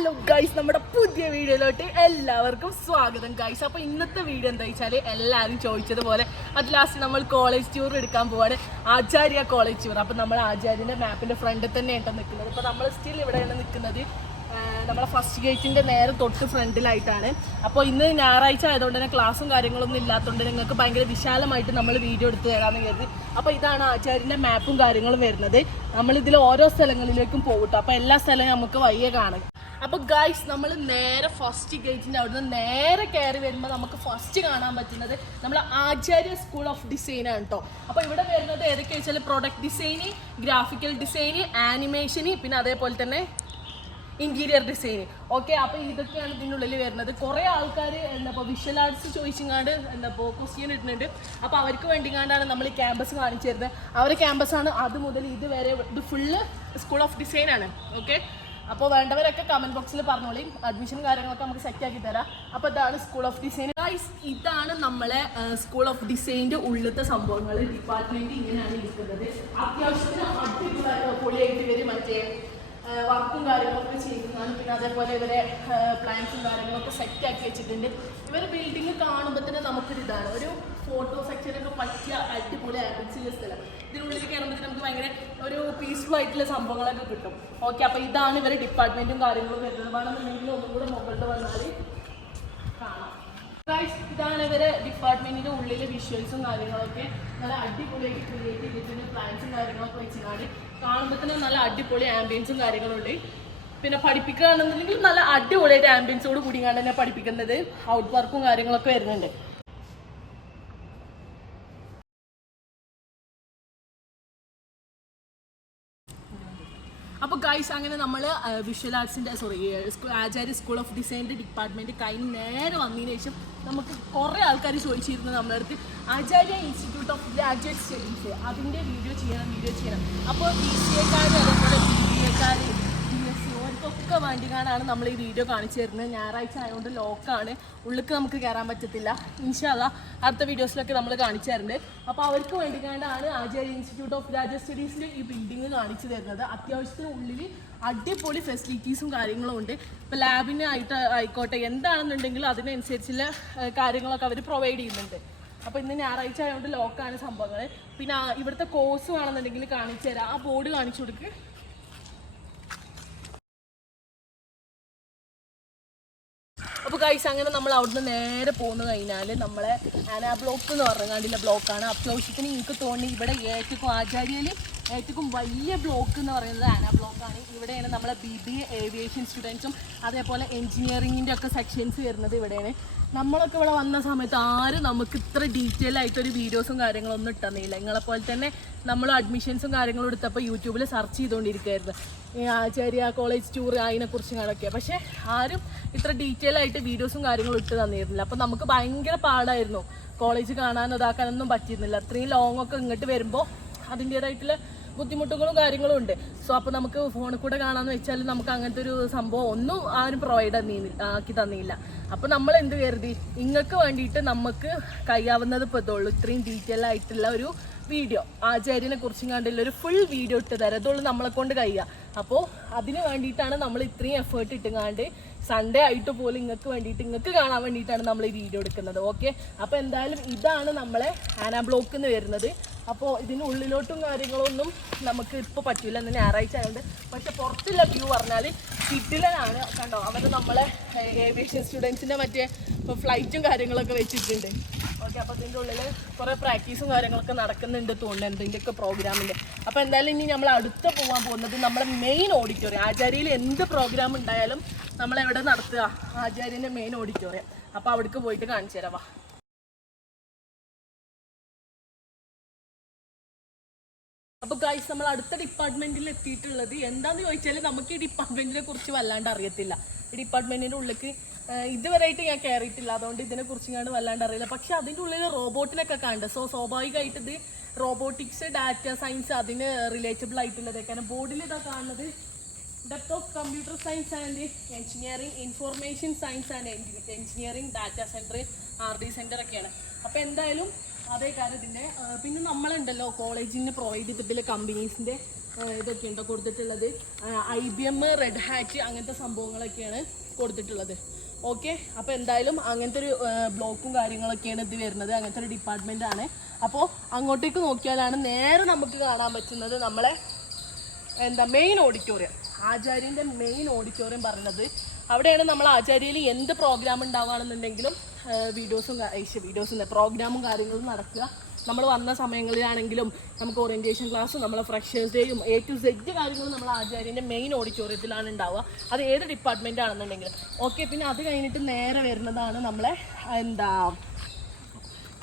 Hello guys, നമ്മുടെ പുതിയ വീഡിയോയിലോട്ട് എല്ലാവർക്കും സ്വാഗതം ഗൈസ്. അപ്പോൾ ഇന്നത്തെ വീഡിയോ എന്താ വെച്ചാൽ എല്ലാവരും ചോദിച്ചതുപോലെ അത് ലാസ്റ്റ് നമ്മൾ കോളേജ് ടൂർ എടുക്കാൻ പോവാണ്. ആചാര്യ കോളേജ് ടൂർ. അപ്പോൾ നമ്മൾ ആചാര്യൻ്റെ മാപ്പിൻ്റെ ഫ്രണ്ടിൽ തന്നെയാണ് നിൽക്കുന്നത്. അപ്പോൾ നമ്മൾ സ്റ്റിൽ ഇവിടെയാണ് നിൽക്കുന്നത്. നമ്മളെ ഫസ്റ്റ് ഗേറ്റിൻ്റെ നേരെ തൊട്ട് ഫ്രണ്ടിലായിട്ടാണ്. അപ്പോൾ ഇന്ന് ഞായറാഴ്ച ആയതുകൊണ്ട് തന്നെ ക്ലാസ്സും കാര്യങ്ങളൊന്നും ഇല്ലാത്തതുകൊണ്ട് നിങ്ങൾക്ക് ഭയങ്കര വിശാലമായിട്ട് നമ്മൾ വീഡിയോ എടുത്ത് തരാമെന്ന് കരുതി. അപ്പോൾ ഇതാണ് ആചാര്യൻ്റെ മാപ്പും കാര്യങ്ങളും വരുന്നത്. നമ്മളിതിൽ ഓരോ സ്ഥലങ്ങളിലേക്കും പോകട്ടോ. അപ്പോൾ എല്ലാ സ്ഥലവും നമുക്ക് വയ്യ കാണാം. അപ്പോൾ ഗൈസ്, നമ്മൾ നേരെ ഫസ്റ്റ് ഗേറ്റിൻ്റെ അവിടുന്ന് നേരെ കയറി വരുമ്പോൾ നമുക്ക് ഫസ്റ്റ് കാണാൻ പറ്റുന്നത് നമ്മൾ ആചാര്യ സ്കൂൾ ഓഫ് ഡിസൈൻ ആണ് കേട്ടോ. അപ്പോൾ ഇവിടെ വരുന്നത് ഏതൊക്കെയാ വെച്ചാൽ പ്രൊഡക്റ്റ് ഡിസൈന്, ഗ്രാഫിക്കൽ ഡിസൈന്, ആനിമേഷന്, പിന്നെ അതേപോലെ തന്നെ ഇൻറ്റീരിയർ ഡിസൈന്. ഓക്കെ, അപ്പോൾ ഇതൊക്കെയാണ് ഇതിനുള്ളിൽ വരുന്നത്. കുറേ ആൾക്കാർ എന്താ വിഷ്വൽ ആർട്സ് ചോദിച്ചിങ്ങാണ്ട് എന്താ ക്വസ്റ്റ്യൻ ഇടുന്നുണ്ട്. അപ്പോൾ അവർക്ക് വേണ്ടിങ്ങാണ്ടാണ് നമ്മൾ ഈ ക്യാമ്പസ് കാണിച്ചു തരുന്നത്. അവരുടെ ക്യാമ്പസാണ് അത് മുതൽ ഇതുവരെ. ഇത് ഫുള്ള് സ്കൂൾ ഓഫ് ഡിസൈൻ ആണ്. ഓക്കെ, അപ്പോൾ വേണ്ടവരൊക്കെ കമൻറ്റ് ബോക്സിൽ പറഞ്ഞോളി. അഡ്മിഷനും കാര്യങ്ങളൊക്കെ നമുക്ക് സെറ്റ് ആക്കി തരാം. അപ്പോൾ ഇതാണ് സ്കൂൾ ഓഫ് ഡിസൈൻ. ഇതാണ് നമ്മളെ സ്കൂൾ ഓഫ് ഡിസൈനിൻ്റെ ഉള്ളിലത്തെ സംഭവങ്ങൾ. ഡിപ്പാർട്ട്മെൻറ്റ് ഇങ്ങനെയാണ് ഇരിക്കുന്നത്. അത്യാവശ്യത്തിന് പൊളിയായിട്ട് ഇവർ മറ്റേ വർക്കും കാര്യങ്ങളൊക്കെ ചെയ്യുന്നതാണ്. പിന്നെ അതേപോലെ ഇവരെ പ്ലാൻസും കാര്യങ്ങളൊക്കെ സെറ്റ് ആക്കി വെച്ചിട്ടുണ്ട്. ഇവർ ബിൽഡിങ് കാണുമ്പോൾ തന്നെ നമുക്കൊരു ഇതാണ്, ഒരു ഫോട്ടോ സെക്ഷനൊക്കെ പറ്റിയ അടിപൊളി ആംബിയൻസുള്ള സ്ഥലം. ഇതിനുള്ളിൽ കയറുമ്പോൾ നമുക്ക് ഭയങ്കര ഒരു പീസ്ഫുൾ ആയിട്ടുള്ള സംഭവങ്ങളൊക്കെ കിട്ടും. ഓക്കെ, അപ്പോൾ ഇതാണ് ഇവരെ ഡിപ്പാർട്ട്മെൻറ്റും കാര്യങ്ങളും വരുന്നത്. വേണമെന്നുണ്ടെങ്കിൽ ഒന്നും കൂടെ മുകളിൽ വന്നാൽ കാണാം. ഇതാണ് ഇവരെ ഡിപ്പാർട്ട്മെൻറ്റിൻ്റെ ഉള്ളിലെ വിഷ്വൽസും കാര്യങ്ങളൊക്കെ നല്ല അടിപൊളിയായിട്ട് ക്രിയേറ്റ് ചെയ്തിട്ടുണ്ട്. പ്ലാൻസും കാര്യങ്ങളൊക്കെ വെച്ചിട്ടാണ് കാണുമ്പോൾ തന്നെ നല്ല അടിപൊളി ആംബിയൻസും കാര്യങ്ങളുണ്ട്. പിന്നെ പഠിപ്പിക്കുകയാണെന്നുണ്ടെങ്കിൽ നല്ല അടിപൊളിയായിട്ട് ആംബിയൻസോട് കൂടി കണ്ട് തന്നെ പഠിപ്പിക്കുന്നത്. ഔട്ട് വർക്കും കാര്യങ്ങളൊക്കെ വരുന്നുണ്ട്. അപ്പോൾ ഗൈസ്, അങ്ങനെ നമ്മൾ വിഷ്വൽ ആർട്സിൻ്റെ ആചാര്യ സ്കൂൾ ഓഫ് ഡിസൈനിൻ്റെ ഡിപ്പാർട്ട്മെൻറ്റ് കഴിഞ്ഞ് നേരെ വന്നതിന് ശേഷം നമുക്ക് കുറേ ആൾക്കാർ ചോദിച്ചിരുന്നു നമ്മുടെ അടുത്ത് ആചാര്യ ഇൻസ്റ്റിറ്റ്യൂട്ട് ഓഫ് ഗ്രാജുവേറ്റ് സ്റ്റഡീസ് അതിൻ്റെ വീഡിയോ ചെയ്യണം. അപ്പോൾ BCA-ക്കാർ അതേപോലെ BBA-ക്കാർ BSc ഓർക്കൊക്കെ വേണ്ടിക്കാനാണ് നമ്മൾ ഈ വീഡിയോ കാണിച്ചു തരുന്നത്. ഞായറാഴ്ച ആയതുകൊണ്ട് ലോക്കാണ്, ഉള്ളിലേക്ക് നമുക്ക് കയറാൻ പറ്റത്തില്ല. ഇൻഷാ അല്ലാഹ് അടുത്ത വീഡിയോസിലൊക്കെ നമ്മൾ കാണിച്ചു തരുന്നുണ്ട്. അപ്പോൾ അവർക്ക് വേണ്ടിക്കാണ്ടാണ് ആചാര്യ ഇൻസ്റ്റിറ്റ്യൂട്ട് ഓഫ് ഗ്രാജുവേറ്റ് സ്റ്റഡീസിൽ ഈ ബിൽഡിംഗ് കാണിച്ചു തരുന്നത്. അത്യാവശ്യത്തിന് ഉള്ളിൽ അടിപൊളി ഫെസിലിറ്റീസും കാര്യങ്ങളും ഉണ്ട്. ഇപ്പോൾ ലാബിന് ആയിക്കോട്ടെ എന്താണെന്നുണ്ടെങ്കിലും അതിനനുസരിച്ചുള്ള കാര്യങ്ങളൊക്കെ അവർ പ്രൊവൈഡ് ചെയ്യുന്നുണ്ട്. അപ്പോൾ ഇന്ന് ഞായറാഴ്ച ആയതുകൊണ്ട് ലോക്കാണ് സംഭവങ്ങൾ. പിന്നെ ഇവിടുത്തെ കോഴ്സ് വേണമെന്നുണ്ടെങ്കിൽ കാണിച്ചു തരാം. ആ ബോർഡ് കാണിച്ചു കൊടുക്കുക. അപ്പോൾ ഗൈസ്, അങ്ങനെ നമ്മൾ അവിടുന്ന് നേരെ പോകുന്ന കഴിഞ്ഞാൽ നമ്മളെ ആനാ ബ്ലോക്ക് എന്ന് പറഞ്ഞാണ്ടില്ല ബ്ലോക്കാണ്. അത്യാവശ്യത്തിന് എനിക്ക് തോന്നി ഇവിടെ ആചാര്യയിൽ ഏറ്റവും വലിയ ബ്ലോക്ക് എന്ന് പറയുന്നത് ആനാ ബ്ലോക്കാണ്. ഇവിടെയാണ് നമ്മളെ BBA ഏവിയേഷൻ സ്റ്റുഡൻസും അതേപോലെ എൻജിനീയറിങ്ങിൻ്റെ ഒക്കെ സെക്ഷൻസ് വരുന്നത് ഇവിടെയാണ്. നമ്മളൊക്കെ ഇവിടെ വന്ന സമയത്ത് ആരും നമുക്ക് ഇത്ര ഡീറ്റെയിൽ ആയിട്ടൊരു വീഡിയോസും കാര്യങ്ങളൊന്നും ഇട്ടുന്നില്ല. നിങ്ങളെപ്പോലെ തന്നെ നമ്മൾ അഡ്മിഷൻസും കാര്യങ്ങളും എടുത്തപ്പോൾ യൂട്യൂബിൽ സെർച്ച് ചെയ്തുകൊണ്ടിരിക്കുകയായിരുന്നു ആചാര്യ കോളേജ് ടൂർ അതിനെക്കുറിച്ച് കാണൊക്കെ. പക്ഷേ ആരും ഇത്ര ഡീറ്റെയിൽ ആയിട്ട് വീഡിയോസും കാര്യങ്ങളും ഇട്ട് തന്നിരുന്നില്ല. അപ്പോൾ നമുക്ക് ഭയങ്കര പാടായിരുന്നു കോളേജ് കാണാൻ ഇതാക്കാനൊന്നും പറ്റിയിരുന്നില്ല. അത്രയും ലോങ് ഒക്കെ ഇങ്ങോട്ട് വരുമ്പോൾ അതിൻ്റേതായിട്ടുള്ള ബുദ്ധിമുട്ടുകളും കാര്യങ്ങളും ഉണ്ട്. സോ അപ്പോൾ നമുക്ക് ഫോണിൽ കൂടെ കാണാമെന്ന് വെച്ചാൽ നമുക്ക് അങ്ങനത്തെ ഒരു സംഭവം ഒന്നും ആരും പ്രൊവൈഡ് ആക്കി തന്നില്ല. അപ്പോൾ നമ്മൾ എന്ത് കരുതി, നിങ്ങൾക്ക് വേണ്ടിയിട്ട് നമുക്ക് കഴിയാവുന്നത് ഇപ്പോൾ ഇതുള്ളൂ. ഇത്രയും ഡീറ്റെയിൽ ആയിട്ടുള്ള ഒരു വീഡിയോ ആചാര്യനെ കുറിച്ചും കണ്ടുള്ള ഒരു ഫുൾ വീഡിയോ ഇട്ട് തരാം. ഇതുള്ളൂ നമ്മളെ കൊണ്ട് കഴിയുക. അപ്പോൾ അതിന് വേണ്ടിയിട്ടാണ് നമ്മൾ ഇത്രയും എഫേർട്ട് ഇട്ടുങ്ങാണ്ട് സൺഡേ ആയിട്ട് പോലും നിങ്ങൾക്ക് കാണാൻ വേണ്ടിയിട്ടാണ് നമ്മൾ ഈ വീഡിയോ എടുക്കുന്നത്. ഓക്കെ, അപ്പോൾ എന്തായാലും ഇതാണ് നമ്മളെ ആനാ ബ്ലോക്ക് എന്ന് വരുന്നത്. അപ്പോൾ ഇതിന് ഉള്ളിലോട്ടും കാര്യങ്ങളൊന്നും നമുക്ക് ഇപ്പോൾ പറ്റില്ല, എന്ന് ഞായറാഴ്ച ആയതുകൊണ്ട്. പക്ഷെ പുറത്തുള്ള വ്യൂ പറഞ്ഞാൽ കിഡിലാണ്. കണ്ടോ, അവർ നമ്മളെ ഏവിയേഷൻ സ്റ്റുഡൻസിൻ്റെ മറ്റേ ഫ്ലൈറ്റും കാര്യങ്ങളൊക്കെ വെച്ചിട്ടുണ്ട്. ഓക്കെ, അപ്പോൾ ഇതിൻ്റെ ഉള്ളിൽ കുറേ പ്രാക്ടീസും കാര്യങ്ങളൊക്കെ നടക്കുന്നുണ്ട് തോന്നുന്നുണ്ട് ഇതിൻ്റെയൊക്കെ പ്രോഗ്രാമിൻ്റെ. അപ്പോൾ എന്തായാലും ഇനി നമ്മൾ അടുത്ത് പോകാൻ പോകുന്നത് നമ്മളെ മെയിൻ ഓഡിറ്റോറിയം. ആചാര്യയിൽ എന്ത് പ്രോഗ്രാം ഉണ്ടായാലും നമ്മളെവിടെ നടത്തുക, ആചാര്യൻ്റെ മെയിൻ ഓഡിറ്റോറിയം. അപ്പോൾ അവിടേക്ക് പോയിട്ട് കാണിച്ചു തരാം. അപ്പോൾ ഗൈസ്, നമ്മൾ അടുത്ത ഡിപ്പാർട്ട്മെൻറ്റിൽ എത്തിയിട്ടുള്ളത് എന്താണെന്ന് ചോദിച്ചാൽ നമുക്ക് ഈ ഡിപ്പാർട്ട്മെൻറ്റിനെ കുറിച്ച് വല്ലാണ്ട് അറിയത്തില്ല. ഈ ഡിപ്പാർട്ട്മെൻറ്റിൻ്റെ ഉള്ളിലേക്ക് ഇതുവരെയായിട്ട് ഞാൻ കയറിയിട്ടില്ല, അതുകൊണ്ട് ഇതിനെക്കുറിച്ച് ഞാൻ വല്ലാണ്ട് അറിയില്ല. പക്ഷെ അതിൻ്റെ ഉള്ളിൽ റോബോട്ടിനൊക്കെ കണ്ട്. സോ സ്വാഭാവികമായിട്ട് ഇത് റോബോട്ടിക്സ്, ഡാറ്റ സയൻസ് അതിന് റിലേറ്റബിൾ ആയിട്ടുള്ളതൊക്കെയാണ്. ബോർഡിൽ ഇതാ കാണുന്നത് depth of computer science and engineering, information science and engineering, data centre, RD centre ഒക്കെയാണ്. അപ്പോൾ എന്തായാലും അതേ കാര്യം ഇതിൻ്റെ. പിന്നെ നമ്മളുണ്ടല്ലോ കോളേജിന് പ്രൊവൈഡ് ചെയ്തിട്ടുള്ള കമ്പനീസിൻ്റെ ഇതൊക്കെയുണ്ടോ കൊടുത്തിട്ടുള്ളത്. IBM, റെഡ് ഹാറ്റ് അങ്ങനത്തെ സംഭവങ്ങളൊക്കെയാണ് കൊടുത്തിട്ടുള്ളത്. ഓക്കെ, അപ്പോൾ എന്തായാലും അങ്ങനത്തെ ഒരു ബ്ലോക്കും കാര്യങ്ങളൊക്കെയാണ് ഇത് വരുന്നത്. അങ്ങനത്തെ ഒരു ഡിപ്പാർട്ട്മെൻറ്റാണ്. അപ്പോൾ അങ്ങോട്ടേക്ക് നോക്കിയാലാണ് നേരെ നമുക്ക് കാണാൻ പറ്റുന്നത് നമ്മളെ മെയിൻ ഓഡിറ്റോറിയം, ആചാര്യൻ്റെ മെയിൻ ഓഡിറ്റോറിയം പറയുന്നത്. അവിടെയാണ് നമ്മൾ ആചാര്യയിൽ എന്ത് പ്രോഗ്രാം ഉണ്ടാവുകയാണെന്നുണ്ടെങ്കിലും പ്രോഗ്രാമും കാര്യങ്ങളും നടക്കുക. നമ്മൾ വന്ന സമയങ്ങളിലാണെങ്കിലും നമുക്ക് ഓറിയൻറ്റേഷൻ ക്ലാസ്സും നമ്മളെ ഫ്രഷേഴ്സ് ഡേയും A to Z കാര്യങ്ങളും നമ്മൾ ആചാര്യൻ്റെ മെയിൻ ഓഡിറ്റോറിയത്തിലാണ് ഉണ്ടാവുക. അത് ഏത് ഡിപ്പാർട്ട്മെൻ്റ് ആണെന്നുണ്ടെങ്കിലും. ഓക്കെ, പിന്നെ അത് കഴിഞ്ഞിട്ട് നേരെ വരുന്നതാണ് നമ്മളെ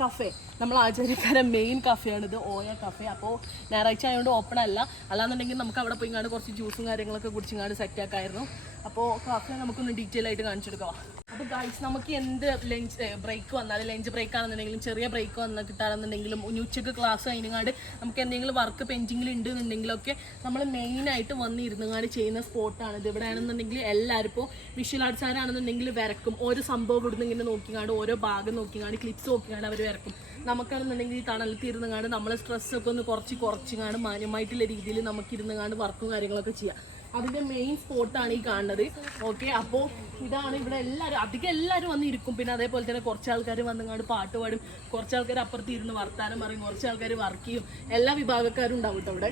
കഫേ. നമ്മൾ ആചാര്യക്കാരെ മെയിൻ കഫേയാണിത്, ഓയ കഫേ. അപ്പോൾ ഞായറാഴ്ച ആയതുകൊണ്ട് ഓപ്പൺ അല്ല, അല്ലാന്നുണ്ടെങ്കിൽ നമുക്ക് അവിടെ പോയി കുറച്ച് ജ്യൂസും കാര്യങ്ങളൊക്കെ കുടിച്ചിങ്ങാണ്ട് സെറ്റാക്കായിരുന്നു. അപ്പോൾ കഫേ നമുക്കൊന്ന് ഡീറ്റെയിൽ ആയിട്ട് കാണിച്ചെടുക്കാം. അപ്പോൾ ഗൈസ്, നമുക്ക് എന്ത് ലഞ്ച് ബ്രേക്ക് വന്നാലും, ലഞ്ച് ബ്രേക്ക് ആണെന്നുണ്ടെങ്കിലും ചെറിയ ബ്രേക്ക് കിട്ടാണെന്നുണ്ടെങ്കിലും ഉച്ചയ്ക്ക് ക്ലാസ് കഴിഞ്ഞാണ്ട് നമുക്ക് എന്തെങ്കിലും വർക്ക് പെൻഡിങ്ങിൽ ഉണ്ടെന്നുണ്ടെങ്കിലൊക്കെ നമ്മൾ മെയിനായിട്ട് വന്ന് ഇരുന്നുകാണ്ട് ചെയ്യുന്ന സ്പോട്ടാണിത്. ഇവിടെ ആണെന്നുണ്ടെങ്കിൽ എല്ലാവരും ഇപ്പോൾ വിഷ്വൽ ആർട്സാരാണെന്നുണ്ടെങ്കിൽ വരക്കും. ഓരോ സംഭവം ഇവിടുന്ന് ഇങ്ങനെ നോക്കിക്കാണ്ട് ഓരോ ഭാഗം നോക്കിക്കാണ്ട് ക്ലിപ്സ് നോക്കിക്കാണ്ട് അവർ വരക്കും. നമുക്കാണെന്നുണ്ടെങ്കിൽ ഈ തണലത്ത് ഇരുന്നുകാണ്ട് നമ്മളെ സ്ട്രെസ്സൊക്കെ ഒന്ന് കുറച്ചിങ്ങാണ്ട് മാന്യമായിട്ടുള്ള രീതിയിൽ നമുക്ക് ഇരുന്നുകാണ്ട് വർക്കും കാര്യങ്ങളൊക്കെ ചെയ്യാം. അതിൻ്റെ മെയിൻ സ്പോട്ടാണ് ഈ കാണുന്നത്. ഓക്കെ, അപ്പോൾ ഇതാണ് ഇവിടെ അധികം എല്ലാവരും വന്നിരിക്കും. പിന്നെ അതേപോലെ തന്നെ കുറച്ച് ആൾക്കാർ വന്നുകൊണ്ട് പാട്ട് പാടും, കുറച്ച് ആൾക്കാർ അപ്പുറത്ത് ഇരുന്ന് വർത്താനം പറയും, കുറച്ച് ആൾക്കാർ വർക്ക് ചെയ്യും. എല്ലാ വിഭാഗക്കാരും ഉണ്ടാവും കേട്ടോ ഇവിടെ.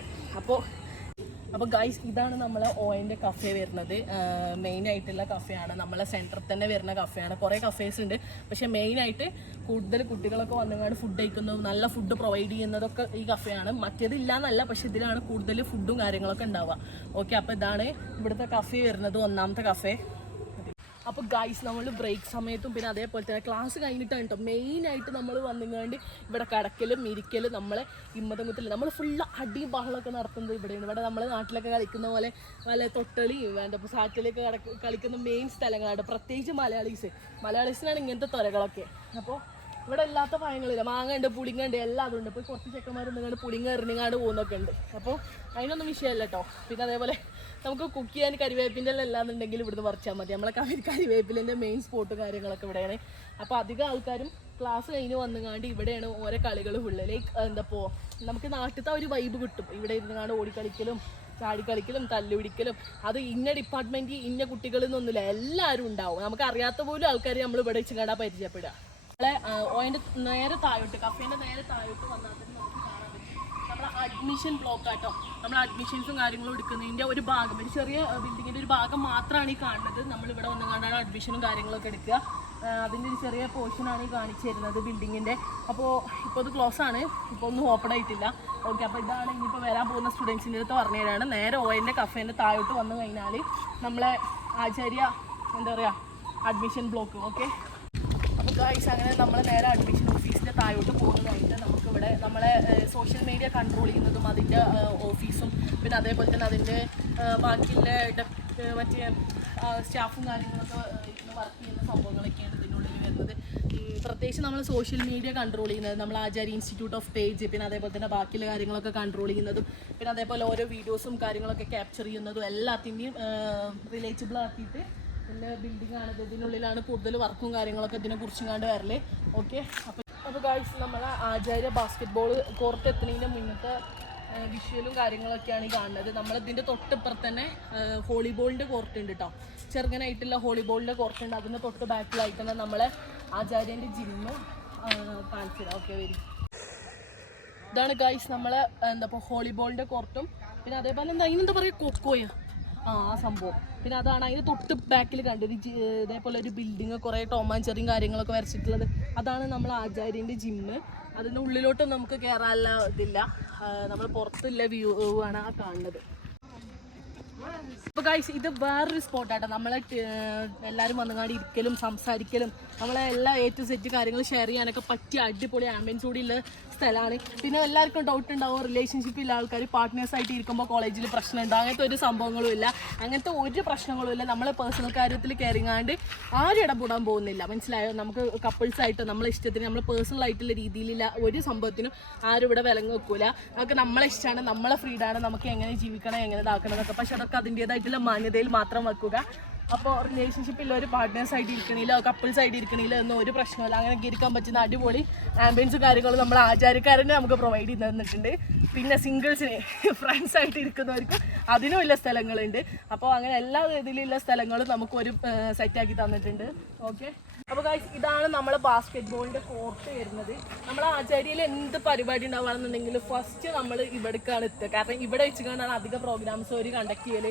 അപ്പോൾ ഗൈസ്, ഇതാണ് നമ്മളെ ഓയൻ്റെ കഫേ വരുന്നത്. മെയിനായിട്ടുള്ള കഫേയാണ്, നമ്മളെ സെൻറ്ററിൽ തന്നെ വരുന്ന കഫേയാണ്. കുറേ കഫേസ് ഉണ്ട്, പക്ഷേ മെയിനായിട്ട് കൂടുതൽ കുട്ടികളൊക്കെ വന്നുകൊണ്ട് ഫുഡ് കഴിക്കുന്നതും നല്ല ഫുഡ് പ്രൊവൈഡ് ചെയ്യുന്നതൊക്കെ ഈ കഫേയാണ്. മറ്റേത് ഇല്ലയെന്നല്ല, പക്ഷേ ഇതിലാണ് കൂടുതൽ ഫുഡും കാര്യങ്ങളൊക്കെ ഉണ്ടാവുക. ഓക്കെ, അപ്പോൾ ഇതാണ് ഇവിടുത്തെ കഫേ വരുന്നത്, ഒന്നാമത്തെ കഫേ. അപ്പോൾ ഗൈസ്, നമ്മൾ ബ്രേക്ക് സമയത്തും പിന്നെ അതേപോലെ തന്നെ ക്ലാസ് കഴിഞ്ഞിട്ടാണ് കേട്ടോ മെയിനായിട്ട് നമ്മൾ വന്നുകൊണ്ട് ഇവിടെ കിടക്കലും ഇരിക്കലും നമ്മളെ ഇമ്മതങ്ങത്തിൽ നമ്മൾ ഫുള്ള് അടിയും ബഹളമൊക്കെ നടത്തുന്നത് ഇവിടെയാണ്. ഇവിടെ നമ്മൾ നാട്ടിലൊക്കെ കളിക്കുന്ന പോലെ വല്ല തൊട്ടളിയും ഇപ്പോൾ സാറ്റിലൊക്കെ കളിക്കുന്ന മെയിൻ സ്ഥലങ്ങളാണ്. പ്രത്യേകിച്ച് മലയാളീസിനാണ് ഇങ്ങനത്തെ തൊരകളൊക്കെ. അപ്പോൾ ഇവിടെ എല്ലാത്ത ഭയങ്ങളില്ല, മാങ്ങ ഉണ്ട്, പുളിങ്ങ ഉണ്ട്, എല്ലാം അതുണ്ട്. ഇപ്പോൾ കുറച്ച് ചെക്കന്മാർ നിങ്ങളുടെ പുളിങ്ങ എറിഞ്ഞാണ്ട് പോകുന്നൊക്കെ ഉണ്ട്. അപ്പോൾ അതിനൊന്നും വിഷയമല്ല കേട്ടോ. പിന്നെ അതേപോലെ നമുക്ക് കുക്ക് ചെയ്യാൻ കരിവേപ്പിൻ്റെ എല്ലാം എല്ലാന്നുണ്ടെങ്കിൽ ഇവിടുന്ന് പറിച്ചാൽ മതി. നമ്മളെ കരിവേപ്പിലിൻ്റെ മെയിൻ സ്പോട്ട് കാര്യങ്ങളൊക്കെ ഇവിടെയാണ്. അപ്പോൾ അധികം ആൾക്കാരും ക്ലാസ് കഴിഞ്ഞ് വന്നുകാണ്ട് ഇവിടെയാണ് ഓരോ കളികൾ ഫുള്ള്. ലൈക്ക് നമുക്ക് നാട്ടിലത്തെ ഒരു വൈബ് കിട്ടും. ഇവിടെ ഇരുന്നുകാണ്ട് ഓടിക്കളിക്കലും ചാടിക്കളിക്കലും തല്ലുപിടിക്കലും. അത് ഇന്ന ഡിപ്പാർട്ട്മെൻറ്റ് ഇന്ന കുട്ടികളെന്നൊന്നുമില്ല, എല്ലാവരും ഉണ്ടാവും. നമുക്ക് അറിയാത്ത പോലും ആൾക്കാർ നമ്മൾ ഇവിടെ വെച്ച് കണ്ടാൽ പരിചയപ്പെടുക. ഓൻ്റെ നേരെ താഴോട്ട്, കഫേൻ്റെ നേരെ താഴോട്ട് വന്നാൽ തന്നെ നമുക്ക് കാണാൻ പറ്റും നമ്മളെ അഡ്മിഷൻ ബ്ലോക്കാട്ടോ. നമ്മൾ അഡ്മിഷൻസും കാര്യങ്ങളും എടുക്കുന്നതിൻ്റെ ഒരു ഭാഗം, ഒരു ചെറിയ ബിൽഡിങ്ങിൻ്റെ ഒരു ഭാഗം മാത്രമാണ് ഈ കാണുന്നത്. നമ്മളിവിടെ വന്നു കണ്ടാണ് അഡ്മിഷനും കാര്യങ്ങളൊക്കെ എടുക്കുക. അതിൻ്റെ ഒരു ചെറിയ പോർഷനാണ് ഈ കാണിച്ചു തരുന്നത് ബിൽഡിങ്ങിൻ്റെ. അപ്പോൾ ഇപ്പോൾ അത് ക്ലോസ് ആണ്, ഇപ്പോൾ ഒന്നും ഓപ്പൺ ആയിട്ടില്ല. ഓക്കെ, അപ്പോൾ ഇതാണ് ഇനിയിപ്പോൾ വരാൻ പോകുന്ന സ്റ്റുഡൻസിൻ്റെ അടുത്ത് പറഞ്ഞു തരാണ്. നേരെ ഓൻ്റെ കഫേൻ്റെ താഴോട്ട് വന്നു കഴിഞ്ഞാൽ നമ്മളെ ആചാര്യ അഡ്മിഷൻ ബ്ലോക്ക്. ഓക്കെ, അപ്പോൾ ഗൈസ്, അങ്ങനെ നമ്മൾ നേരെ അഡ്മിഷൻ ഓഫീസിൻ്റെ താഴോട്ട് പോകുന്നതായിട്ട് നമുക്കിവിടെ നമ്മളെ സോഷ്യൽ മീഡിയ കൺട്രോൾ ചെയ്യുന്നതും അതിൻ്റെ ഓഫീസും പിന്നെ അതേപോലെ തന്നെ അതിൻ്റെ ബാക്കിയുള്ള മറ്റേ സ്റ്റാഫും കാര്യങ്ങളൊക്കെ വർക്ക് ചെയ്യുന്ന സംഭവങ്ങളൊക്കെയാണ് ഇതിനുള്ളിൽ വരുന്നത്. പ്രത്യേകിച്ച് നമ്മൾ സോഷ്യൽ മീഡിയ കൺട്രോൾ ചെയ്യുന്നത് നമ്മൾ ആചാര്യ ഇൻസ്റ്റിറ്റ്യൂട്ട് ഓഫ് പേജ്, പിന്നെ അതേപോലെ തന്നെ ബാക്കിയുള്ള കാര്യങ്ങളൊക്കെ കൺട്രോൾ ചെയ്യുന്നതും പിന്നെ അതേപോലെ ഓരോ വീഡിയോസും കാര്യങ്ങളൊക്കെ ക്യാപ്ചർ ചെയ്യുന്നതും എല്ലാത്തിൻ്റെയും റിലേറ്റബിൾ ആക്കിയിട്ട് പിന്നെ ബിൽഡിംഗ് ആണ്. ഇതിനുള്ളിലാണ് കൂടുതൽ വർക്കും കാര്യങ്ങളൊക്കെ ഇതിനെക്കുറിച്ചും കണ്ട് വരല്. ഓക്കെ, അപ്പോൾ ഗൈസ്, നമ്മളെ ആചാര്യ ബാസ്കറ്റ് ബോൾ കോർട്ട് എത്തുന്നതിൻ്റെ മുന്നത്തെ വിഷ്വലും കാര്യങ്ങളൊക്കെയാണ് ഈ കാണുന്നത്. നമ്മളിതിൻ്റെ തൊട്ടിപ്പുറത്ത് തന്നെ വോളിബോളിൻ്റെ കോർട്ട് ഉണ്ട് കേട്ടോ. ചെറുങ്ങനായിട്ടുള്ള വോളിബോളിൻ്റെ കോർട്ട് ഉണ്ട്. അതിൻ്റെ തൊട്ട് ബാക്കിലായിട്ട് തന്നെ നമ്മളെ ആചാര്യൻ്റെ ജിമ്മ് കാണിച്ചു തരാം. ഓക്കെ, വരും. ഇതാണ് ഗൈസ് നമ്മളെ വോളിബോളിൻ്റെ കോർട്ടും പിന്നെ അതേപോലെ അതിനെന്താ പറയുക, കൊക്കോയ ആ സംഭവം. പിന്നെ അതാണ് അതിന് തൊട്ട് ബാക്കിൽ കണ്ടത് ഇതേപോലെ ഒരു ബിൽഡിങ് കുറേ ടോം ആൻഡ് ജെറിയും കാര്യങ്ങളൊക്കെ വരച്ചിട്ടുള്ളത്. അതാണ് നമ്മൾ ആചാര്യൻ്റെ ജിമ്മ്. അതിൻ്റെ ഉള്ളിലോട്ടും നമുക്ക് കയറാനുള്ള ഇതില്ല, നമ്മൾ പുറത്തുള്ള വ്യൂ ആണ് ആ കാണുന്നത്. അപ്പോൾ ഗൈസ്, ഇത് വേറൊരു സ്പോട്ടാട്ടോ. നമ്മളെ എല്ലാവരും വന്നുകാണ്ട് ഇരിക്കലും സംസാരിക്കലും നമ്മളെ എല്ലാ A to Z കാര്യങ്ങൾ ഷെയർ ചെയ്യാനൊക്കെ പറ്റിയ അടിപൊളി ആംബിയൻസ് കൂടിയുള്ള സ്ഥലമാണ്. പിന്നെ എല്ലാവർക്കും ഡൗട്ട് ഉണ്ടാവും, റിലേഷൻഷിപ്പിലുള്ള ആൾക്കാർ പാർട്ട്നേഴ്സായിട്ട് ഇരിക്കുമ്പോൾ കോളേജിൽ പ്രശ്നമുണ്ടോ? അങ്ങനത്തെ ഒരു സംഭവങ്ങളും ഇല്ല, അങ്ങനത്തെ ഒരു പ്രശ്നങ്ങളും ഇല്ല. നമ്മളെ പേഴ്സണൽ കാര്യത്തിൽ കയറിങ്ങാണ്ട് ആരും ഇടപെടാൻ പോകുന്നില്ല, മനസ്സിലായോ? നമുക്ക് കപ്പിൾസായിട്ട് നമ്മളെ ഇഷ്ടത്തിന് നമ്മൾ പേഴ്സണൽ ആയിട്ടുള്ള രീതിയിലുള്ള ഒരു സംഭവത്തിനും ആരും ഇവിടെ വിലങ്ങ് വെക്കൂല. അതൊക്കെ നമ്മളെ ഇഷ്ടമാണ്, നമ്മളെ ഫ്രീഡാണ്, നമുക്ക് എങ്ങനെ ജീവിക്കണം എങ്ങനെ ഇതാക്കണം എന്നൊക്കെ. പക്ഷെ അതൊക്കെ അതിൻ്റേതായിട്ടുള്ള മാന്യതയിൽ മാത്രം വെക്കുക. അപ്പോൾ റിലേഷൻഷിപ്പിൽ ഒരു പാർട്ട്നേഴ്സായിട്ട് ഇരിക്കണില്ലോ കപ്പിൾസായിട്ട് ഇരിക്കണില്ലോ ഒന്നും ഒരു പ്രശ്നമില്ല. അങ്ങനെയൊക്കെ ഇരിക്കാൻ പറ്റുന്ന അടിപൊളി ആംബിയൻസും കാര്യങ്ങളും നമ്മൾ ആചാര്യക്കാരനെ നമുക്ക് പ്രൊവൈഡ് ചെയ്ത് തന്നിട്ടുണ്ട്. പിന്നെ സിംഗിൾസിന് ഫ്രണ്ട്സായിട്ട് ഇരിക്കുന്നവർക്ക് അതിനും ഉള്ള സ്ഥലങ്ങളുണ്ട്. അപ്പോൾ അങ്ങനെ എല്ലാ ഇതിലുള്ള സ്ഥലങ്ങളും നമുക്കൊരു സെറ്റാക്കി തന്നിട്ടുണ്ട്. ഓക്കെ, അപ്പോൾ ഗൈസ് ഇതാണ് നമ്മളെ ബാസ്കറ്റ് ബോളിൻ്റെ കോർട്ട് വരുന്നത്. നമ്മളെ ആചാര്യയിൽ എന്ത് പരിപാടി ഉണ്ടാവുകയാണെന്നുണ്ടെങ്കിൽ ഫസ്റ്റ് നമ്മൾ ഇവിടേക്കാണ് എത്തുക. കാരണം ഇവിടെ വെച്ചുകൊണ്ടാണ് അധിക പ്രോഗ്രാംസ് അവർ കണ്ടക്ട് ചെയ്യൽ.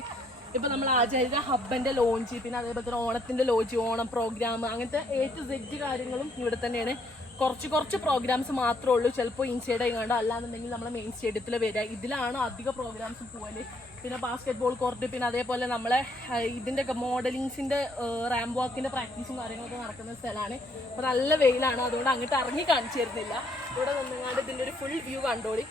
ഇപ്പോൾ നമ്മൾ ആചാര്യ ഹബ്ബൻ്റെ ലോഞ്ച്, പിന്നെ അതേപോലെ തന്നെ ഓണത്തിൻ്റെ ലോഞ്ച്, ഓണം പ്രോഗ്രാം, അങ്ങനത്തെ A to Z കാര്യങ്ങളും ഇവിടെ തന്നെയാണ്. കുറച്ച് പ്രോഗ്രാംസ് മാത്രമേ ഉള്ളൂ ചിലപ്പോൾ ഇൻസൈഡ് ആയിക്കാണ്ട്, അല്ലാന്നുണ്ടെങ്കിൽ നമ്മളെ മെയിൻ സ്റ്റേഡിയത്തിൽ വരിക. ഇതിലാണ് അധിക പ്രോഗ്രാംസ് പോകൽ. പിന്നെ ബാസ്കറ്റ് ബോൾ കോർട്ട്, പിന്നെ അതേപോലെ നമ്മളെ ഇതിൻ്റെയൊക്കെ മോഡലിങ്സിൻ്റെ റാമ്പ് വാക്കിൻ്റെ പ്രാക്ടീസും കാര്യങ്ങളൊക്കെ നടക്കുന്ന സ്ഥലമാണ്. അപ്പോൾ നല്ല വെയിലാണ്, അതുകൊണ്ട് അങ്ങോട്ട് ഇറങ്ങി കാണിച്ചു തരുന്നില്ല. ഇവിടെ നിന്നുകൊണ്ട് ഇതിൻ്റെ ഒരു ഫുൾ വ്യൂ കണ്ടോളി.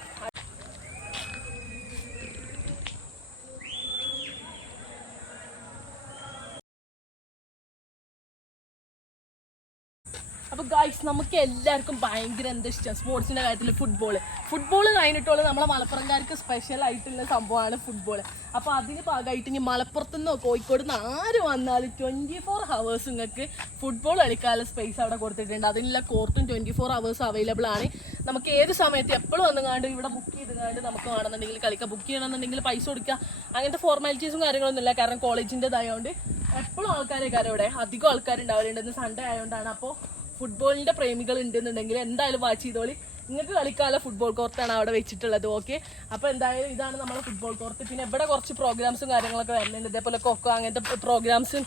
അപ്പോൾ ഗൈസ് നമുക്ക് എല്ലാവർക്കും ഭയങ്കര എന്താ ഇഷ്ടം സ്പോർട്സിൻ്റെ കാര്യത്തിൽ ഫുട്ബോൾ കഴിഞ്ഞിട്ടുള്ളത് നമ്മളെ മലപ്പുറംകാർക്ക് സ്പെഷ്യൽ ആയിട്ടുള്ള സംഭവമാണ് ഫുട്ബോൾ. അപ്പോൾ അതിന് ഭാഗമായിട്ട് ഇനി മലപ്പുറത്തു നിന്നോ കോഴിക്കോട് നിന്ന് ആര് വന്നാലും 24 hours നിങ്ങൾക്ക് ഫുട്ബോൾ കളിക്കാനുള്ള സ്പേസ് അവിടെ കൊടുത്തിട്ടുണ്ട്. അതിനുള്ള കോർട്ടും 24 hours അവൈലബിൾ ആണ്. നമുക്ക് ഏത് സമയത്ത് എപ്പോഴും വന്നുകാണ്ട് ഇവിടെ ബുക്ക് ചെയ്തുകൊണ്ട് നമുക്ക് വേണമെന്നുണ്ടെങ്കിൽ കളിക്കാം. ബുക്ക് ചെയ്യണമെന്നുണ്ടെങ്കിൽ പൈസ കൊടുക്കുക, അങ്ങനത്തെ ഫോർമാലിറ്റീസും കാര്യങ്ങളൊന്നുമില്ല. കാരണം കോളേജിൻ്റെതായതുകൊണ്ട് എപ്പോഴും ആൾക്കാരേക്കാരം ഇവിടെ അധികം ആൾക്കാരുണ്ടാവലുണ്ട്. ഇന്ന് സൺഡേ ആയതുകൊണ്ടാണ്. അപ്പോൾ ഫുട്ബോളിൻ്റെ പ്രേമികൾ ഉണ്ടെന്നുണ്ടെങ്കിൽ എന്തായാലും വാച്ച് ചെയ്തോളി. നിങ്ങൾക്ക് കളിക്കാനുള്ള ഫുട്ബോൾ കോർട്ടാണ് അവിടെ വെച്ചിട്ടുള്ളത്. ഓക്കെ, അപ്പോൾ എന്തായാലും ഇതാണ് നമ്മുടെ ഫുട്ബോൾ കോർട്ട്. പിന്നെ ഇവിടെ കുറച്ച് പ്രോഗ്രാംസും കാര്യങ്ങളൊക്കെ വരുന്നുണ്ട്. ഇതേപോലെ കൊക്കോ അങ്ങനത്തെ പ്രോഗ്രാംസ്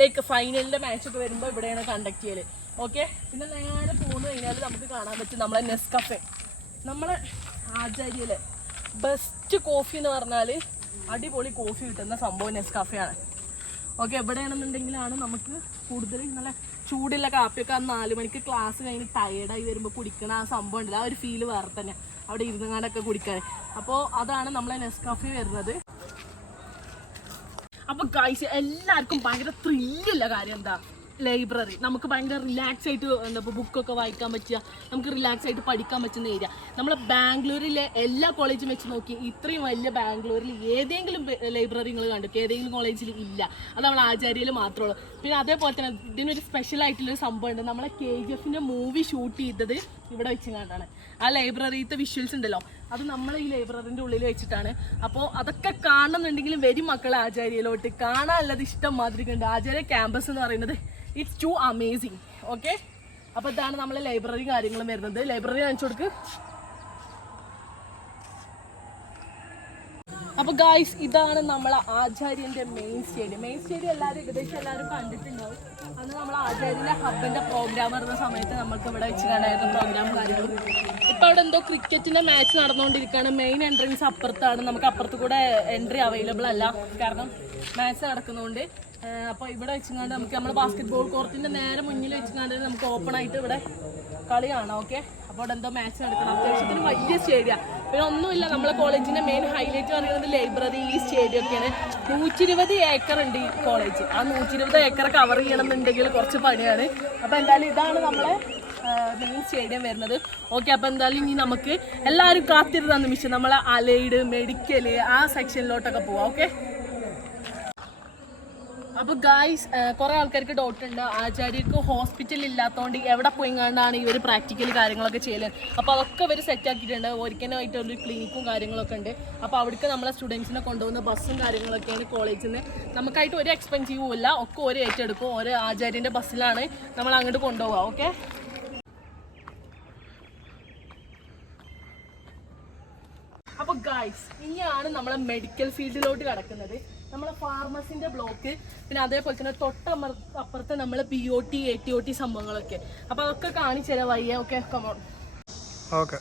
ലൈക്ക് ഫൈനലിൻ്റെ മാച്ചൊക്കെ വരുമ്പോൾ ഇവിടെയാണ് കണ്ടക്ട് ചെയ്യൽ. ഓക്കെ, പിന്നെ നേരെ പോകുന്നു കഴിഞ്ഞാൽ നമുക്ക് കാണാൻ പറ്റും നമ്മളെ നെസ്കഫെ. നമ്മളെ ആചാര്യയിലെ ബെസ്റ്റ് കോഫി എന്ന് പറഞ്ഞാൽ അടിപൊളി കോഫി കിട്ടുന്ന സംഭവം നെസ്കഫെയാണ്. ഓക്കെ, എവിടെയാണെന്നുണ്ടെങ്കിലാണ് നമുക്ക് കൂടുതൽ നല്ല ചൂടുള്ള കാപ്പിയൊക്കെ 4 മണിക്ക് ക്ലാസ് കഴിഞ്ഞ് ടയേർഡായി വരുമ്പോൾ കുടിക്കണ ആ സംഭവം ഉണ്ടല്ലോ, ആ ഒരു ഫീല് വേറെ തന്നെ അവിടെ ഇരുന്നങ്ങാണ്ടൊക്കെ കുടിക്കാൻ. അപ്പോൾ അതാണ് നമ്മളെ നെസ്കാഫെ വരുന്നത്. അപ്പോൾ ഗൈസ് എല്ലാവർക്കും ഭയങ്കര ത്രില്ലുള്ള കാര്യം എന്താ, ലൈബ്രറി. നമുക്ക് ഭയങ്കര റിലാക്സ് ആയിട്ട് എന്താ ഇപ്പോൾ ബുക്കൊക്കെ വായിക്കാൻ പറ്റുക, നമുക്ക് റിലാക്സ് ആയിട്ട് പഠിക്കാൻ പറ്റുന്ന ഏരിയ. നമ്മൾ ബാംഗ്ലൂരിലെ എല്ലാ കോളേജും വെച്ച് നോക്കി ഇത്രയും വലിയ ബാംഗ്ലൂരിൽ ഏതെങ്കിലും ലൈബ്രറി നിങ്ങൾ കണ്ടു ഏതെങ്കിലും കോളേജിൽ ഇല്ല. അത് നമ്മൾ ആചാര്യയിൽ മാത്രമേ ഉള്ളൂ. പിന്നെ അതേപോലെ തന്നെ ഇതിനൊരു സ്പെഷ്യൽ ആയിട്ടുള്ളൊരു സംഭവം ഉണ്ട്. നമ്മളെ KGF മൂവി ഷൂട്ട് ചെയ്തത് ഇവിടെ വെച്ച് കണ്ടാണ്. ആ ലൈബ്രറിയിലത്തെ വിഷ്വൽസ് ഉണ്ടല്ലോ, അത് നമ്മൾ ഈ ലൈബ്രറിൻ്റെ ഉള്ളിൽ വെച്ചിട്ടാണ്. അപ്പോൾ അതൊക്കെ കാണണമെന്നുണ്ടെങ്കിലും വരും മക്കളെ ആചാര്യയിലോട്ട്. കാണാനുള്ളത് ഇഷ്ടം മാതിരി ഉണ്ട്. ആചാര്യ ക്യാമ്പസ് എന്ന് പറയുന്നത് ഇറ്റ്സ് ടു അമേസിങ്. ഓക്കെ, അപ്പോൾ ഇതാണ് നമ്മളെ ലൈബ്രറി കാര്യങ്ങളും വരുന്നത്. ലൈബ്രറി കാണിച്ചു കൊടുക്ക്. അപ്പോൾ ഗായ്സ് ഇതാണ് നമ്മളെ ആചാര്യൻ്റെ മെയിൻ സ്റ്റേഡിയം. എല്ലാവരും ഏകദേശം എല്ലാവരും കണ്ടിട്ടുണ്ടാവും. അന്ന് നമ്മൾ ആചാര്യൻ്റെ ഹബ്ബിൻ്റെ പ്രോഗ്രാം വരുന്ന സമയത്ത് നമുക്ക് ഇവിടെ വെച്ച് കാണായിരുന്നു പ്രോഗ്രാം കാര്യങ്ങളും. ഇപ്പോൾ അവിടെ എന്തോ ക്രിക്കറ്റിൻ്റെ മാച്ച് നടന്നുകൊണ്ടിരിക്കുകയാണ്. മെയിൻ എൻട്രൻസ് അപ്പുറത്താണ്. നമുക്ക് അപ്പുറത്ത് കൂടെ എൻട്രി അവൈലബിൾ അല്ല, കാരണം മാച്ച് നടക്കുന്നതുകൊണ്ട്. അപ്പോൾ ഇവിടെ വെച്ചുകൊണ്ട് നമുക്ക് നമ്മൾ ബാസ്കറ്റ് ബോൾ കോർട്ടിൻ്റെ നേരെ മുന്നിൽ വെച്ചുകൊണ്ട് നമുക്ക് ഓപ്പൺ ആയിട്ട് ഇവിടെ കളി കാണാം. ഓക്കെ, അപ്പോൾ അവിടെ എന്തോ മാച്ച് നടക്കണം. അത്യാവശ്യത്തിന് വലിയ സ്റ്റേഡിയം. പിന്നെ ഒന്നുമില്ല, നമ്മളെ കോളേജിൻ്റെ മെയിൻ ഹൈലൈറ്റ് പറയുന്നത് ലൈബ്രറി, ഈ സ്റ്റേഡിയം ഒക്കെയാണ്. 120 ഏക്കർ ഉണ്ട് ഈ കോളേജ്. ആ 120 ഏക്കർ കവർ ചെയ്യണമെന്നുണ്ടെങ്കിൽ കുറച്ച് പണിയാണ്. അപ്പോൾ എന്തായാലും ഇതാണ് നമ്മളെ മെയിൻ സ്റ്റേഡിയം വരുന്നത്. ഓക്കെ, അപ്പോൾ എന്തായാലും ഇനി നമുക്ക് എല്ലാവരും കാത്തിരുന്ന നിമിഷം നമ്മളെ അലൈഡ്, മെഡിക്കൽ ആ സെക്ഷനിലോട്ടൊക്കെ പോവാം. ഓക്കെ, അപ്പോൾ ഗായ്സ് കുറേ ആൾക്കാർക്ക് ഡൗട്ട് ഉണ്ട്, ആചാര്യക്ക് ഹോസ്പിറ്റൽ ഇല്ലാത്തതുകൊണ്ട് എവിടെ പോയിങ്ങാണ്ടാണ് ഇവർ പ്രാക്ടിക്കൽ കാര്യങ്ങളൊക്കെ ചെയ്യല്. അപ്പോൾ അതൊക്കെ ഇവർ സെറ്റാക്കിയിട്ടുണ്ട്. ഒരിക്കലായിട്ടൊരു ക്ലിനിക്കും കാര്യങ്ങളൊക്കെ ഉണ്ട്. അപ്പോൾ അവിടേക്ക് നമ്മളെ സ്റ്റുഡൻസിനെ കൊണ്ടുപോകുന്ന ബസ്സും കാര്യങ്ങളൊക്കെയാണ് കോളേജിൽ നിന്ന്. നമുക്കായിട്ട് ഒരു എക്സ്പെൻസീവും ഇല്ല, ഒക്കെ ഒരു ഏറ്റെടുക്കും. ഒരു ആചാര്യൻ്റെ ബസ്സിലാണ് നമ്മൾ അങ്ങോട്ട് കൊണ്ടുപോവുക. ഓക്കെ, അപ്പോൾ ഗായ്സ് ഇനിയാണ് നമ്മളെ മെഡിക്കൽ ഫീൽഡിലോട്ട് കിടക്കുന്നത്. നമ്മളെ ഫാർമസിൻ്റെ ബ്ലോക്ക്, പിന്നെ അതേപോലെ തന്നെ തൊട്ടപ്പുറത്ത് നമ്മൾ BOT ATOT സംഭവങ്ങളൊക്കെ. അപ്പോൾ അതൊക്കെ കാണിച്ചു തരാം വയ്യ. Okay, come on. ഓക്കെ,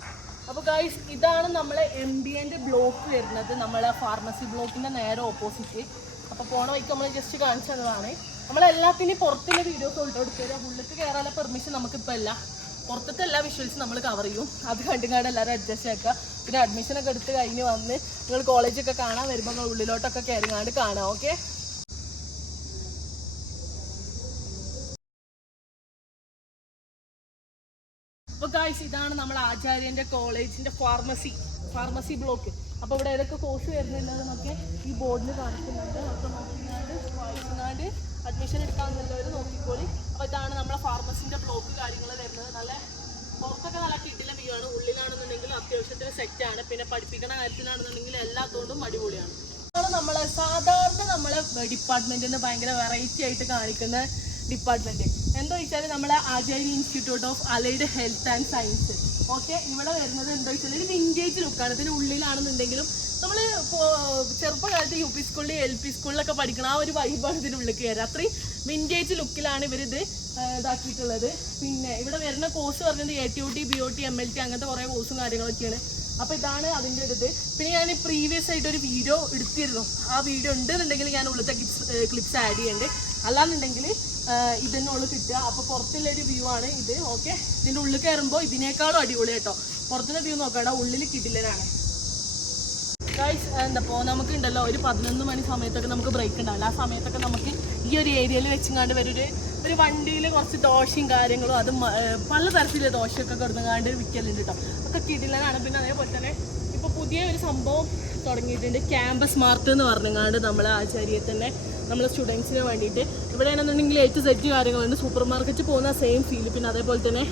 അപ്പോൾ ഗായ്സ് ഇതാണ് നമ്മളെ MBAൻ്റെ ബ്ലോക്ക് വരുന്നത്, നമ്മളെ ഫാർമസി ബ്ലോക്കിൻ്റെ നേരെ ഓപ്പോസിറ്റ്. അപ്പോൾ പോണ വഴിക്ക് നമ്മൾ ജസ്റ്റ് കാണിച്ചു തന്നതാണ്. നമ്മളെല്ലാത്തിനും പുറത്തുള്ള വീഡിയോസ് കൊടുത്തത്, ഉള്ളിലേക്ക് കയറാനുള്ള പെർമിഷൻ നമുക്കിപ്പോൾ ഇല്ല. പുറത്തത്തെ എല്ലാ വിഷ്വൽസും നമ്മൾ കവർ ചെയ്യും. അത് കണ്ടുകാണ്ട് എല്ലാവരും അഡ്ജസ്റ്റ് ആക്കുക. പിന്നെ അഡ്മിഷനൊക്കെ എടുത്ത് കഴിഞ്ഞ് വന്ന് നിങ്ങൾ കോളേജൊക്കെ കാണാൻ വരുമ്പോൾ നിങ്ങൾ ഉള്ളിലോട്ടൊക്കെ കയറിങ്ങാണ്ട് കാണാം. ഓക്കെ, അപ്പോൾ ഗായ്സ് ഇതാണ് നമ്മുടെ ആചാര്യൻ്റെ കോളേജിൻ്റെ ഫാർമസി ബ്ലോക്ക്. അപ്പോൾ ഇവിടെ ഏതൊക്കെ കോഴ്സ് വരുന്നുണ്ടെന്നൊക്കെ ഈ ബോർഡിൽ കാണിക്കുന്നുണ്ട്. അപ്പോൾ നോക്കിങ്ങാണ്ട് വായിച്ചങ്ങാണ്ട് അഡ്മിഷൻ എടുക്കാമെന്നുള്ളവർ നോക്കിക്കോളി. അപ്പോൾ ഇതാണ് നമ്മളെ ഫാർമസിൻ്റെ ബ്ലോക്ക് കാര്യങ്ങൾ വരുന്നത്. നല്ല പുറത്തൊക്കെ നല്ല കിട്ടില്ല വ്യൂ ആണ്. ഉള്ളിലാണെന്നുണ്ടെങ്കിൽ അത്യാവശ്യത്തിന് സെറ്റാണ്. പിന്നെ പഠിപ്പിക്കുന്ന കാര്യത്തിനാണെന്നുണ്ടെങ്കിൽ എല്ലാത്തോണ്ടും അടിപൊളിയാണ്. നമ്മളെ സാധാരണ നമ്മളെ ഡിപ്പാർട്ട്മെന്റിൽ നിന്ന് ഭയങ്കര വെറൈറ്റി ആയിട്ട് കാണിക്കുന്ന ഡിപ്പാർട്ട്മെന്റ് എന്താ വെച്ചാൽ നമ്മളെ Acharya institute of allied health and science. Okay, ഇവിടെ വരുന്നത് എന്താ വെച്ചാൽ ഒരു വിൻറ്റേജ് ലുക്കാണ്. ഇതിന് ഉള്ളിലാണെന്നുണ്ടെങ്കിലും നമ്മൾ ചെറുപ്പകാലത്ത് യു പി സ്കൂളിൽ എൽ പി സ്കൂളിലൊക്കെ പഠിക്കണം ആ ഒരു വൈബാണ് ഇതിനുള്ളിൽ കയറുക. അത്രയും വിൻറ്റേജ് ലുക്കിലാണ് ഇവരിത് ഇതാക്കിയിട്ടുള്ളത്. പിന്നെ ഇവിടെ വരുന്ന കോഴ്സ് പറഞ്ഞത് ATOT BOT MLT അങ്ങനത്തെ കുറേ കോഴ്സും കാര്യങ്ങളൊക്കെയാണ്. അപ്പോൾ ഇതാണ് അതിൻ്റെ ഒരു ഇത്. പിന്നെ ഞാൻ പ്രീവിയസ് ആയിട്ട് ഒരു വീഡിയോ എടുത്തിരുന്നു. ആ വീഡിയോ ഉണ്ടെന്നുണ്ടെങ്കിൽ ഞാൻ ഉള്ളത്തെ ക്ലിപ്സ് ആഡ് ചെയ്യുന്നുണ്ട്. അല്ലാന്നുണ്ടെങ്കിൽ ഇതിൻ്റെ ഉള്ളിൽ കിട്ടുക. അപ്പോൾ പുറത്തുള്ളൊരു വ്യൂ ആണ് ഇത്. ഓക്കെ, ഇതിൻ്റെ ഉള്ളിൽ കയറുമ്പോൾ ഇതിനേക്കാളും അടിപൊളി കേട്ടോ. പുറത്തുനിന്ന് വ്യൂ നോക്കണ്ട, ഉള്ളിൽ കിടിലനാണ് ഗൈസ്. എന്താപ്പോൾ നമുക്ക് ഉണ്ടല്ലോ ഒരു 11 മണി സമയത്തൊക്കെ നമുക്ക് ബ്രേക്ക് ഉണ്ടാവില്ല. ആ സമയത്തൊക്കെ നമുക്ക് ഈ ഒരു ഏരിയയിൽ വെച്ചങ്ങാണ്ട് ഒരു വണ്ടിയിൽ കുറച്ച് ദോശയും കാര്യങ്ങളും അതും പലതരത്തിലുള്ള ദോശയൊക്കെ കൊടുങ്ങാണ്ട് വിൽക്കലുണ്ട് കേട്ടോ. ഒക്കെ കിടിലനാണ്. പിന്നെ അതേപോലെ തന്നെ ഇപ്പോൾ പുതിയ ഒരു സംഭവം തുടങ്ങിയിട്ടുണ്ട്, ക്യാമ്പസ് മാർട്ട് എന്ന് പറഞ്ഞങ്ങാണ്ട് നമ്മളെ ആചാര്യയിൽ തന്നെ നമ്മളെ സ്റ്റുഡൻസിന് വേണ്ടിയിട്ട്. ഇവിടെ ആണെന്നുണ്ടെങ്കിൽ A to Z കാര്യങ്ങളുണ്ട്. സൂപ്പർ മാർക്കറ്റിൽ പോകുന്ന സെയിം ഫീൽ. പിന്നെ അതേപോലെ തന്നെ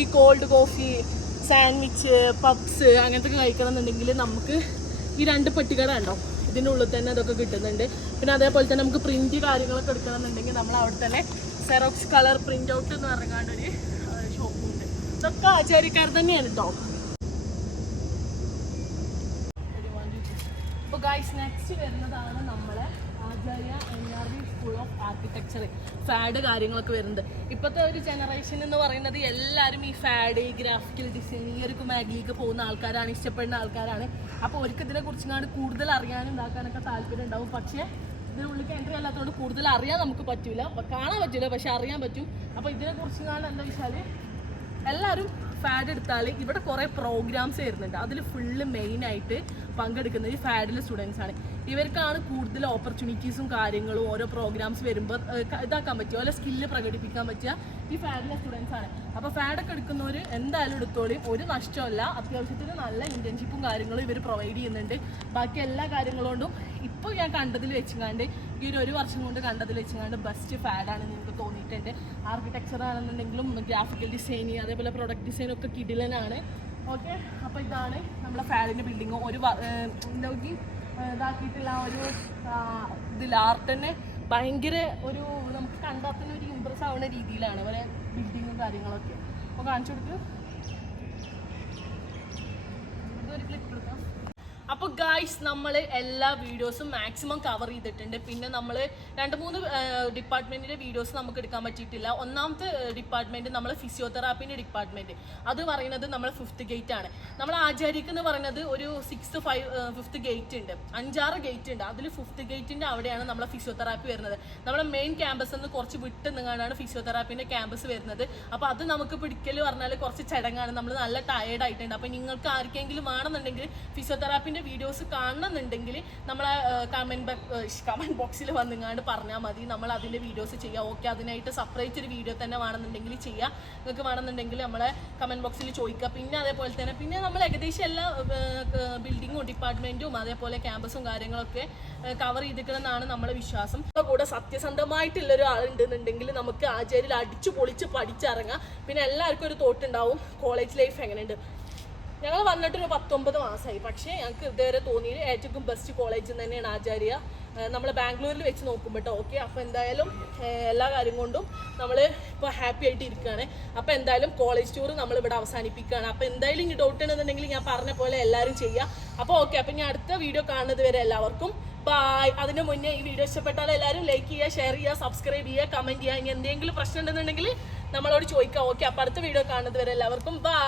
ഈ കോൾഡ് കോഫി, സാൻഡ്വിച്ച്, പബ്സ് അങ്ങനത്തെ കഴിക്കണം എന്നുണ്ടെങ്കിൽ നമുക്ക് ഈ 2 പെട്ടിക്കട ഉണ്ടോ ഇതിൻ്റെ ഉള്ളിൽ തന്നെ അതൊക്കെ കിട്ടുന്നുണ്ട്. പിന്നെ അതേപോലെ തന്നെ നമുക്ക് പ്രിൻറ്റ് കാര്യങ്ങളൊക്കെ എടുക്കണമെന്നുണ്ടെങ്കിൽ നമ്മൾ അവിടെ തന്നെ സെറോക്സ് കളർ പ്രിൻ്റ് ഔട്ട് എന്ന് പറഞ്ഞാണ്ടൊരു ഷോപ്പുണ്ട്. ഇതൊക്കെ ആചാര്യക്കാർ തന്നെയാണ് കേട്ടോ. അപ്പോൾ ഗൈസ് നെക്സ്റ്റ് വരുന്നതാണ് നമ്മളെ ആചാര്യ NRV school of architecture. Fad കാര്യങ്ങളൊക്കെ വരുന്നത് ഇപ്പോഴത്തെ ഒരു ജനറേഷൻ എന്ന് പറയുന്നത് എല്ലാവരും ഈ ഫാഡ്, ഈ ഗ്രാഫിക്കൽ ഡിസൈൻ, ഈ ഒരു മാഗിലേക്ക് പോകുന്ന ആൾക്കാരാണ്, ഇഷ്ടപ്പെടുന്ന ആൾക്കാരാണ്. അപ്പോൾ അവർക്ക് ഇതിനെക്കുറിച്ചാണ് കൂടുതൽ അറിയാനും ഇതാക്കാനൊക്കെ താല്പര്യം ഉണ്ടാവും. പക്ഷേ ഇതിനുള്ളിൽ എൻട്രി അല്ലാത്തതുകൊണ്ട് കൂടുതൽ അറിയാൻ നമുക്ക് പറ്റില്ല, കാണാൻ പറ്റില്ല, പക്ഷെ അറിയാൻ പറ്റും. അപ്പോൾ ഇതിനെക്കുറിച്ചാണ് എന്താ വെച്ചാൽ എല്ലാവരും ഫാഡ് എടുത്താൽ ഇവിടെ കുറേ പ്രോഗ്രാംസ് വരുന്നുണ്ട്. അതിൽ ഫുള്ള് മെയിനായിട്ട് പങ്കെടുക്കുന്നത് ഈ ഫാഡിലെ സ്റ്റുഡൻസാണ്. ഇവർക്കാണ് കൂടുതൽ ഓപ്പർച്യൂണിറ്റീസും കാര്യങ്ങളും ഓരോ പ്രോഗ്രാംസ് വരുമ്പോൾ ഇതാക്കാൻ പറ്റുക, ഓരോ സ്കില്ല് പ്രകടിപ്പിക്കാൻ പറ്റുക ഈ ഫാഡിലെ സ്റ്റുഡൻസാണ്. അപ്പോൾ ഫാഡൊക്കെ എടുക്കുന്നവർ എന്തായാലും എടുത്തോളും, ഒരു നഷ്ടമല്ല. അത്യാവശ്യത്തിന് നല്ല ഇൻറ്റേൺഷിപ്പും കാര്യങ്ങളും ഇവർ പ്രൊവൈഡ് ചെയ്യുന്നുണ്ട്. ബാക്കി എല്ലാ കാര്യങ്ങളോണ്ടും ഇപ്പോൾ ഞാൻ കണ്ടതിൽ വെച്ചുകൊണ്ട് ഈ ഒരു വർഷം കൊണ്ട് കണ്ടതിൽ വെച്ചുകൊണ്ട് ബെസ്റ്റ് ഫാഡാണെന്ന് എനിക്ക് തോന്നിയിട്ടുണ്ട്. ആർക്കിടെക്ചർ ആണെന്നുണ്ടെങ്കിലും ഗ്രാഫിക്കൽ ഡിസൈനിങ് അതേപോലെ പ്രൊഡക്റ്റ് ഡിസൈനൊക്കെ കിടിലനാണ്. ഓക്കെ, അപ്പോൾ ഇതാണ് നമ്മുടെ ഫാഡിൻ്റെ ബിൽഡിങ്. ഒരു നോക്കി ഇതാക്കിയിട്ടുള്ള ഒരു ഇതിൽ ആർട്ട് തന്നെ ഭയങ്കര ഒരു നമുക്ക് കണ്ടാൽ തന്നെ ഒരു ഇമ്പ്രസ് ആവുന്ന രീതിയിലാണ് അവരെ ബിൽഡിങ്ങും കാര്യങ്ങളൊക്കെ. അപ്പോൾ കാണിച്ചു കൊടുക്കുക, ഇതൊരു ക്ലിപ്പ് എടുക്കാം. അപ്പോൾ ഗായ്സ് നമ്മൾ എല്ലാ വീഡിയോസും മാക്സിമം കവർ ചെയ്തിട്ടുണ്ട്. പിന്നെ നമ്മൾ 2-3 ഡിപ്പാർട്ട്മെൻറ്റിൻ്റെ വീഡിയോസ് നമുക്ക് എടുക്കാൻ പറ്റിയിട്ടില്ല. ഒന്നാമത്തെ ഡിപ്പാർട്ട്മെൻറ്റ് നമ്മൾ ഫിസിയോതെറാപ്പിൻ്റെ ഡിപ്പാർട്ട്മെൻറ്റ്, അത് പറയുന്നത് നമ്മൾ 5th ഗേറ്റ് ആണ്. നമ്മൾ ആചാര്യക്ക് എന്ന് പറയുന്നത് ഒരു 6th 5th ഗേറ്റ് ഉണ്ട്, 5-6 ഗേറ്റ് ഉണ്ട്. അതിൽ 5th ഗേറ്റിൻ്റെ അവിടെയാണ് നമ്മളെ ഫിസിയോതെറാപ്പി വരുന്നത്. നമ്മുടെ മെയിൻ ക്യാമ്പസിൽ നിന്ന് കുറച്ച് വിട്ട് നിന്നാണ് ഫിസിയോതെറാപ്പിൻ്റെ ക്യാമ്പസ് വരുന്നത്. അപ്പോൾ അത് നമുക്ക് പിടിക്കൽ പറഞ്ഞാൽ കുറച്ച് ചടങ്ങാണ്, നമ്മൾ നല്ല ടയേർഡ് ആയിട്ടുണ്ട്. അപ്പോൾ നിങ്ങൾക്ക് ആർക്കെങ്കിലും ആണെന്നുണ്ടെങ്കിൽ ഫിസിയോതെറാപ്പിൻ്റെ വീഡിയോസ് കാണണമെന്നുണ്ടെങ്കിൽ നമ്മളെ കമൻറ്റ് ബോക്സിൽ വന്നിങ്ങാണ്ട് പറഞ്ഞാൽ മതി, നമ്മൾ അതിൻ്റെ വീഡിയോസ് ചെയ്യാം. ഓക്കെ, അതിനായിട്ട് സെപ്പറേറ്റ് ഒരു വീഡിയോ തന്നെ വേണമെന്നുണ്ടെങ്കിൽ ചെയ്യാം. നിങ്ങൾക്ക് വേണമെന്നുണ്ടെങ്കിൽ നമ്മളെ കമൻറ്റ് ബോക്സിൽ ചോദിക്കുക. പിന്നെ അതേപോലെ തന്നെ പിന്നെ നമ്മൾ ഏകദേശം എല്ലാ ബിൽഡിങ്ങും ഡിപ്പാർട്ട്മെൻറ്റും അതേപോലെ ക്യാമ്പസും കാര്യങ്ങളൊക്കെ കവർ ചെയ്തിട്ടുണ്ടെന്നാണ് നമ്മളെ വിശ്വാസം. കൂടെ സത്യസന്ധമായിട്ടുള്ളൊരു ആളുണ്ടെന്നുണ്ടെങ്കിൽ നമുക്ക് ആചാര്യയിൽ അടിച്ചു പൊളിച്ച് പഠിച്ചിറങ്ങാം. പിന്നെ എല്ലാവർക്കും ഒരു തോട്ടുണ്ടാവും കോളേജ് ലൈഫ് എങ്ങനെയുണ്ട്. ഞങ്ങൾ വന്നിട്ടൊരു 19 മാസമായി, പക്ഷേ ഞങ്ങൾക്ക് ഇതുവരെ തോന്നിയത് ഏറ്റവും ബെസ്റ്റ് കോളേജ് തന്നെയാണ് ആചാര്യ. നമ്മൾ ബാംഗ്ലൂരിൽ വെച്ച് നോക്കുമ്പോൾ കേട്ടോ. ഓക്കെ, അപ്പോൾ എന്തായാലും എല്ലാ കാര്യം കൊണ്ടും നമ്മൾ ഇപ്പോൾ ഹാപ്പി ആയിട്ട് ഇരിക്കുകയാണ്. അപ്പോൾ എന്തായാലും കോളേജ് ടൂർ നമ്മളിവിടെ അവസാനിപ്പിക്കുകയാണ്. അപ്പോൾ എന്തായാലും ഇനി ഡൗട്ട് ഉണ്ടെന്നുണ്ടെങ്കിൽ ഞാൻ പറഞ്ഞ പോലെ എല്ലാവരും ചെയ്യുക. അപ്പോൾ ഓക്കെ, അപ്പോൾ ഞാൻ അടുത്ത വീഡിയോ കാണുന്നത് വരെ എല്ലാവർക്കും ബൈ. അതിന് മുന്നേ ഈ വീഡിയോ ഇഷ്ടപ്പെട്ടാൽ എല്ലാവരും ലൈക്ക് ചെയ്യുക, ഷെയർ ചെയ്യുക, സബ്സ്ക്രൈബ് ചെയ്യുക, കമൻറ്റ് ചെയ്യുക. ഇനി എന്തെങ്കിലും പ്രശ്നം ഉണ്ടെന്നുണ്ടെങ്കിൽ നമ്മളോട് ചോദിക്കാം. ഓക്കെ, അപ്പോൾ അടുത്ത വീഡിയോ കാണുന്നത് വരെ എല്ലാവർക്കും ബൈ.